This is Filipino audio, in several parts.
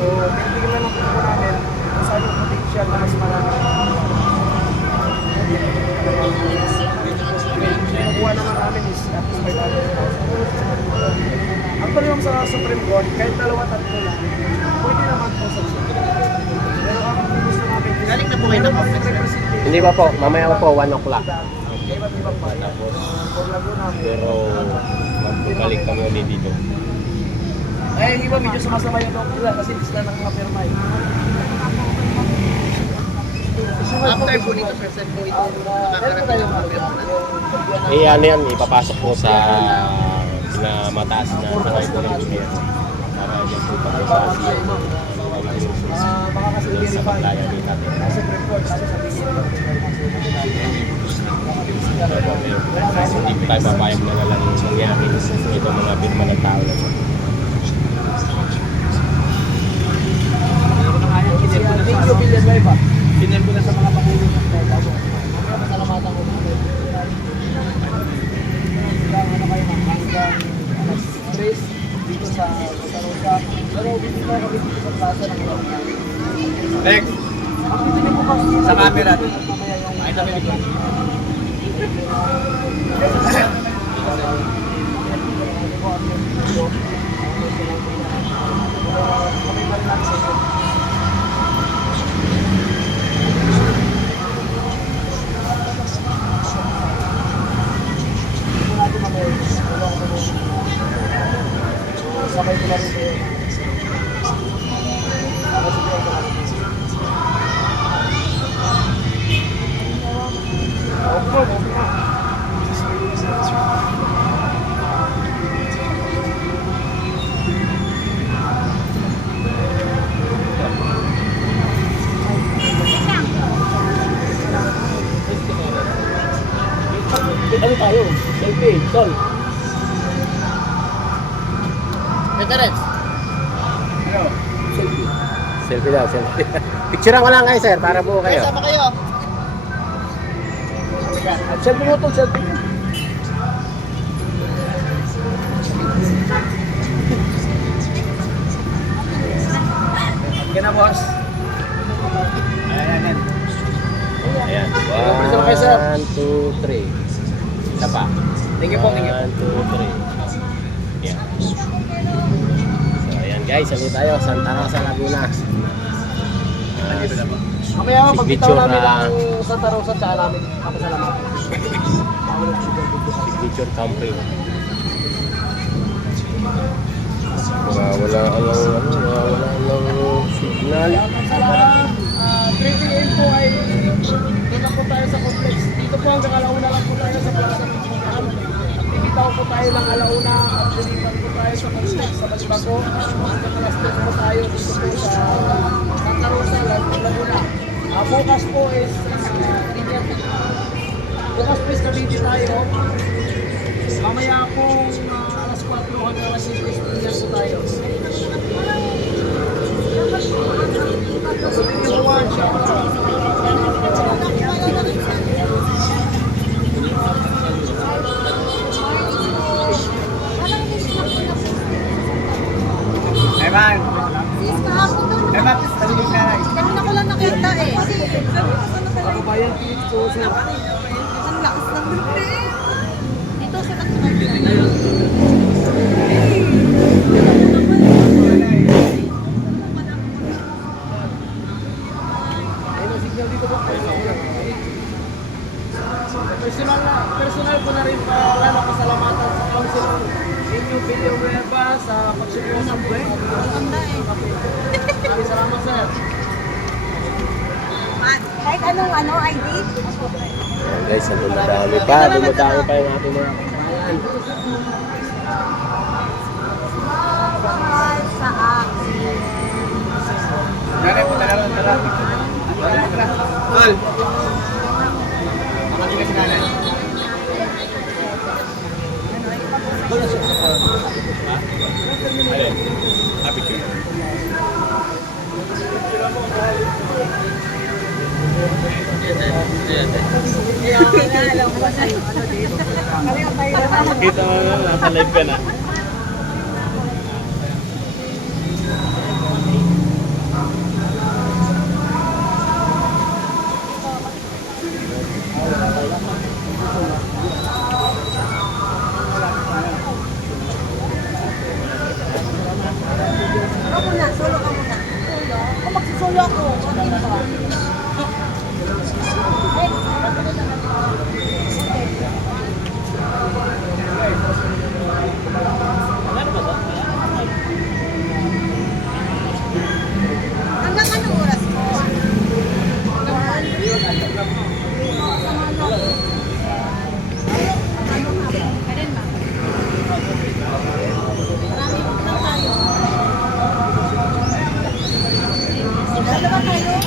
So, titignan lang po namin kung saan yung potential na mas marami. Nakuha naman namin is at least 500,000. Actually, yung sa Supreme Court, kahit dalawa-tatlo lang, pwede naman po sa Supreme Court. Pero ang gusto namin is, Galing na po kayo ng complex, sir? Hindi pa po, mamaya pa po, 1 o'clock. Iba't ibang bayan. For Laguna, Pero magbabalik kami ulit dito. ay, iba medyo sumasama yung doktor nila kasi hindi sila nakakapirma eh. After po nito, sir po ito, nakakarating ang mapirma na. Eh ano yan, ipapasok po sa mataas na sakay po ng gobyerno. Para dyan po pag-usasi yung Baka kasi sa verify. pagkaya din natin. Kasi report, kasi sabihin nila. Hindi po tayo papayag na lang mangyari ito mga firma ng tao na Video billion ba iba? Pinel ko na sa mga pakulong ng bago. Kaya masalamatan ko namin. Ano kayo hanggang alas 3 dito sa Rosa. Pero hindi ko kami dito sa plaza ng Laguna. Next! Sa camera. Ay, kami dito. Sabay ko na rin kayo. Ano tayo? Selfie, tol. Reference. Selfie. selfie daw, selfie. Picturean ko lang kayo sir, para po kayo. Sama kayo. Selfie mo tol, selfie. Sige na, boss. Ayan. Ayan. Presyo kayo, sir. 1, 2, 3. Isa pa. Thank you po, thank you. 1, 2, 3. Ayan. So ayan guys, salut tayo, Santa Rosa, Laguna. Mamaya pag bitaw Signature namin na ang Santa Rosa, tsaka namin kapasalamatan. signature country. Wala lang signal. Salamat. 3 p.m. po ay doon lang po tayo sa complex. Dito po hanggang alauna lang po tayo sa plaza ng Pagkaan. Bibitaw po tayo ng alauna at dilipan po tayo sa complex sa Balibago. Hanggang alas 3 po tayo dito po sa Santa Rosa, Laguna. Bukas po is bukas po is kabiti tayo. Mamaya po alas 4 hanggang alas 6 is binyan po tayo. Evan! Sis, kahapon daw Evan, sabi ka na. kanina ko lang nakita eh. Sabi ko, saan na pala? Kabayan, Pito, sir. Ang lakas ng grupo eh. Dito sa tatlong Personal ko na rin lalo pasalamatan sa council inyo Bilyo Nueva sa pagsuporta sa buhay. Maganda eh. Maraming salamat sir. Kahit anong ID? Ayan, guys, dumadami pa yung ating mga kabayan. Mahal sa akin. Nanay po, tara. Tol! Makati ka si nanay. Alin? Happy to you. Alam ko ba sa'yo? Ano din? Kaya tayo naman. Kita mo na, nasa live ka na. muna, solo ka muna. Solo? Kung magsisolo ako, okay ba? Hanggang anong oras mo? Kailan ba? Dalawa tayo.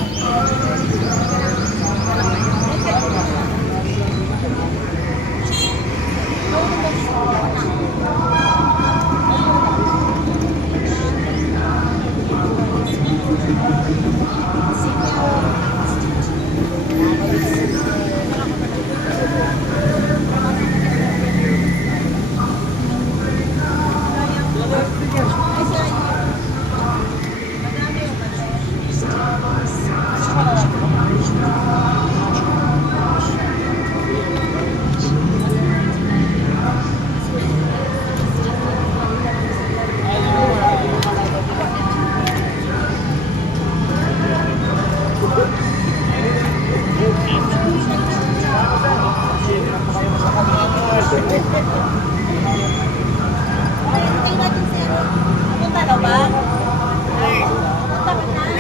Punta na ba? Punta ka na?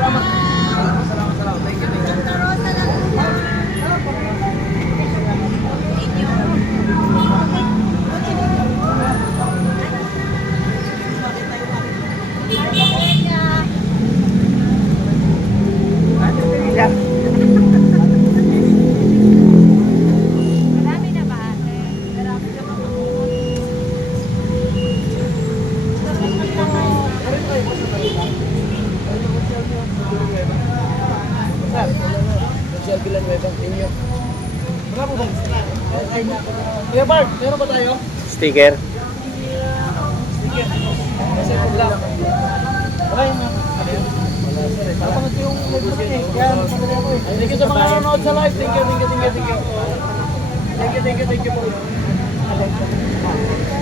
Salamat. Thank you. Santa Rosa lang po. Marami na ba ate? Marami na ba? Social Villanueva, inyo. Bravo ba? Kuya Bart, meron ba tayo? Sticker. Kasi ito lang. Okay na. Napangit yung live mo eh. Yan, madali ako eh. Thank you sa mga nanonood sa live. Thank you. Thank you po.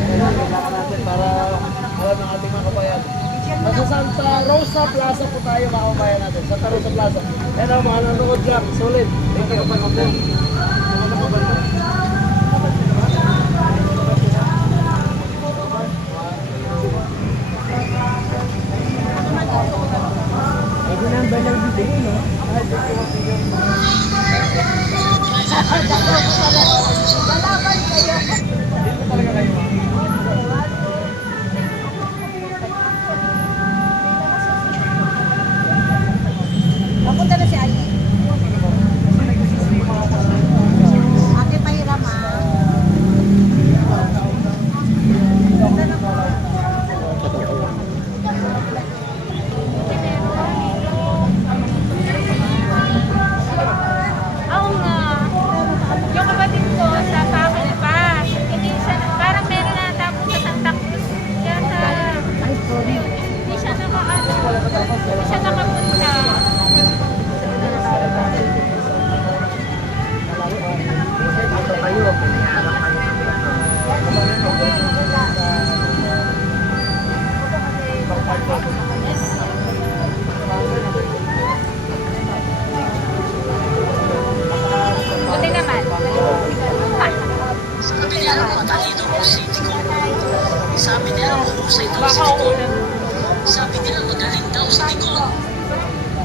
Kailangan natin para alam ng ating mga kabayan. Nasa Santa Rosa Plaza po tayo mga kabayan natin. Santa Rosa Plaza. Yan ang mga nanonood lang. Solid. Thank you. Lalaban kayo. Dito talaga kayo. Papunta na si Ali. Ate pahiram ah. Ganda na po. Oo nga. Yung kapatid ko sa family pa. Hindi siya, parang meron na tapos sa Santa Cruz. Kaya sa, hindi siya nakapunta. Buti naman. Sabi nila mahusay daw Baka sa likod. uulan. Sabi nila magaling daw sa likod.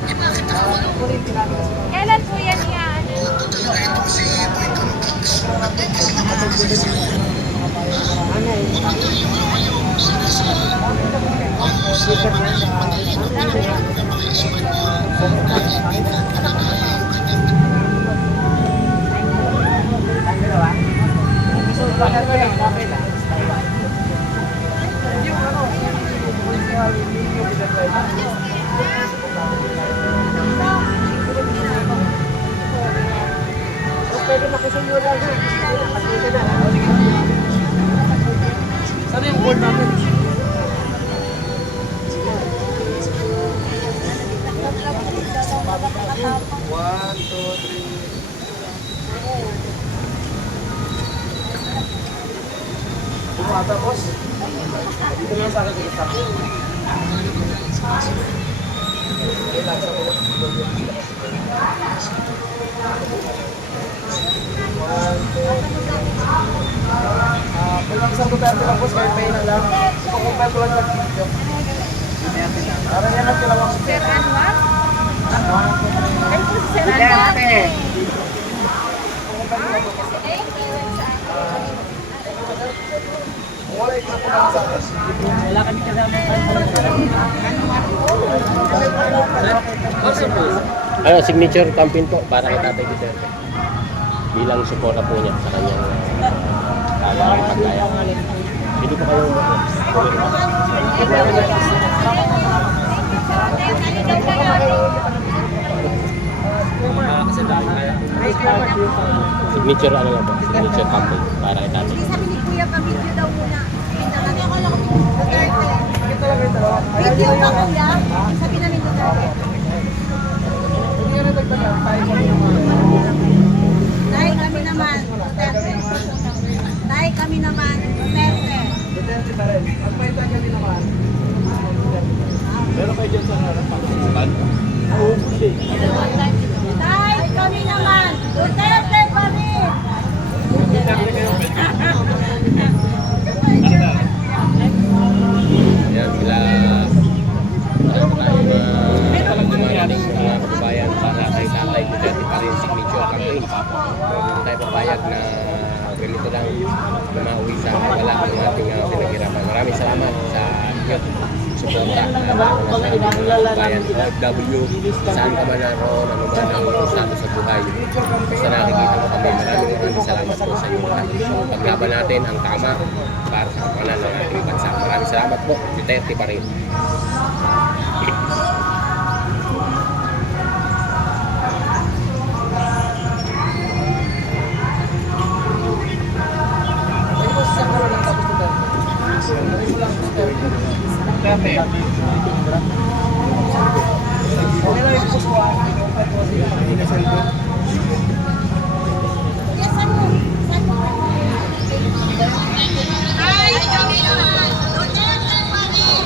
Eh bakit ako ano? Kailan po yan yan? Tutulungan itong si Boy Campox. Sana yung board natin? One, two, three. Bumata, boss. Dito Tingnan sa akin kita. Kung isang Duterte lang po, sir, pay na lang. Kung ko lang nag-video. Para yan ang kailangan mo. Sir Anwar? Ay po si Sir Anwar. Wala ito po lang sa akin. Ano, signature campaign po para kay Tatay Duterte. Bilang suporta po niya sa kanyang pagkaya. Hindi po kayo signature ano lang po, signature campaign para kay Tatay. Hindi sabi ni Kuya pa video daw muna. Sabi ako lang Duterte. Video pa Kuya. Sabi namin Duterte. Dahil kami naman Duterte. Dahil kami naman Duterte. Duterte pa rin. Ang may taga din naman. Meron kayo dyan sa harap. Oo, hindi. Dahil kami naman Duterte pa rin. Yan, sila dumarating mga kababayan para kay Tatay Duterte pa rin signature campaign. Hindi tayo papayag na ganito lang na mauwi sa wala ng ating pinaghirapan. Maraming salamat sa inyo suporta na sa ating mga kababayan OFW, saan ka man naroon, ano man ang estado sa buhay. Basta nakikita mo kami, maraming salamat po sa inyo lahat. Paglaban natin ang tama para sa kapakanan ng ating bansa. Maraming salamat po, Duterte pa rin. Kuya, saan mo? Saan mo? Dahil kami naman Duterte pa rin.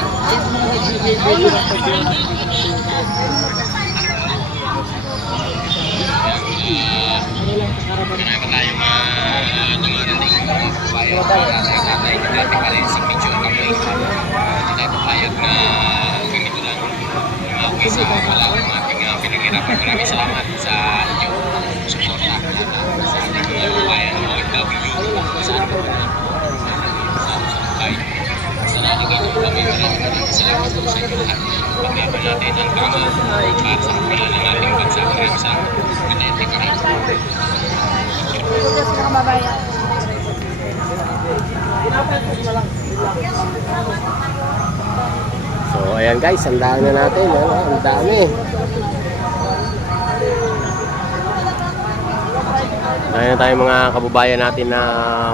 Marami pa tayong dumarating mga kababayan para sa Tatay Duterte pa rin signature campaign. Hindi tayo papayag na ganito lang na mauwi sa wala ng ating pinaghirapan. Maraming salamat sa inyong suporta sa ating mga kababayan OFW, saan ka man sa buhay. Basta nakikita po kami, maraming salamat po sa inyo lahat. Paglaban natin ang tama para sa kapakanan ng ating bansa. Maraming salamat po. Duterte pa rin. So ayan guys, handaan na natin, ang dami. Dahil na tayo mga kababayan natin na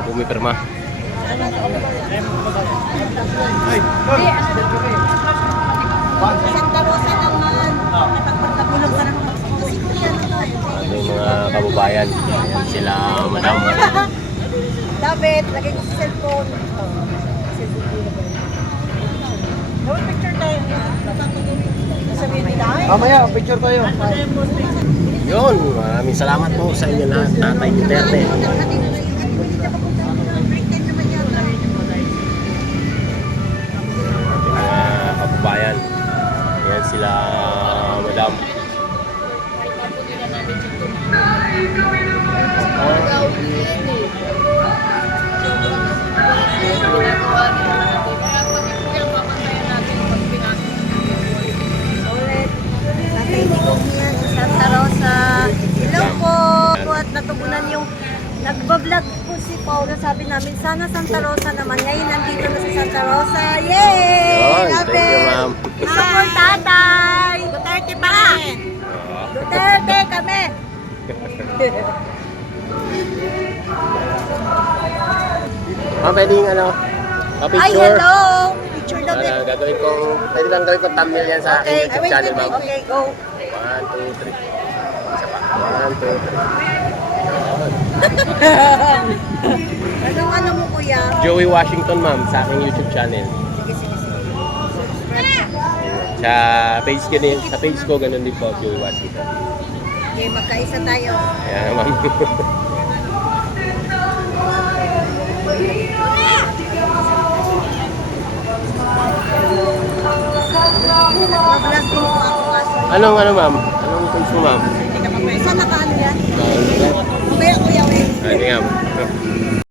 pumipirma. Santa Rosa naman. Napagpagpagulog ka naman. Si Kuya naman. Ano yung mga kababayan, ayan sila madam. David, lagay ko sa cellphone. Gawin picture tayo. Sabihin nila. Mamaya, picture tayo. Yun, maraming salamat po sa inyo lahat, Tatay Duterte. Mga kababayan, ayan sila madam. Santa Rosa. Hello po. At natugunan yung nagbablog po si Paul. Sabi namin, sana Santa Rosa naman. Ngayon, nandito na si Santa Rosa. Yay! Yun, Love thank you it! ma'am. Support tatay! Duterte pa rin! Duterte kami! Ma'am, pwedeng ano, Ay, pa-picture. hello! Picture daw din. Gagawin kong, pwede lang gawin kong thumbnail yan sa aking Okay, YouTube channel ma'am. okay, go. 1, 2, 3. Isa pa. 1, 2, 3. Anong ano mo kuya? Joey Washington ma'am sa aking YouTube channel. Sige, sige, Sa page ko din, sa page ko ganun din po, Joey Washington. Okay, magkaisa tayo. Ayan, ma'am. Nag-vlog din po ako kaso. Anong ano, ma'am? Anong page mo, ma'am? Hindi ka pa pwede. Saan nakaano yan? Ah, Mamaya kuya, wait. Hindi nga.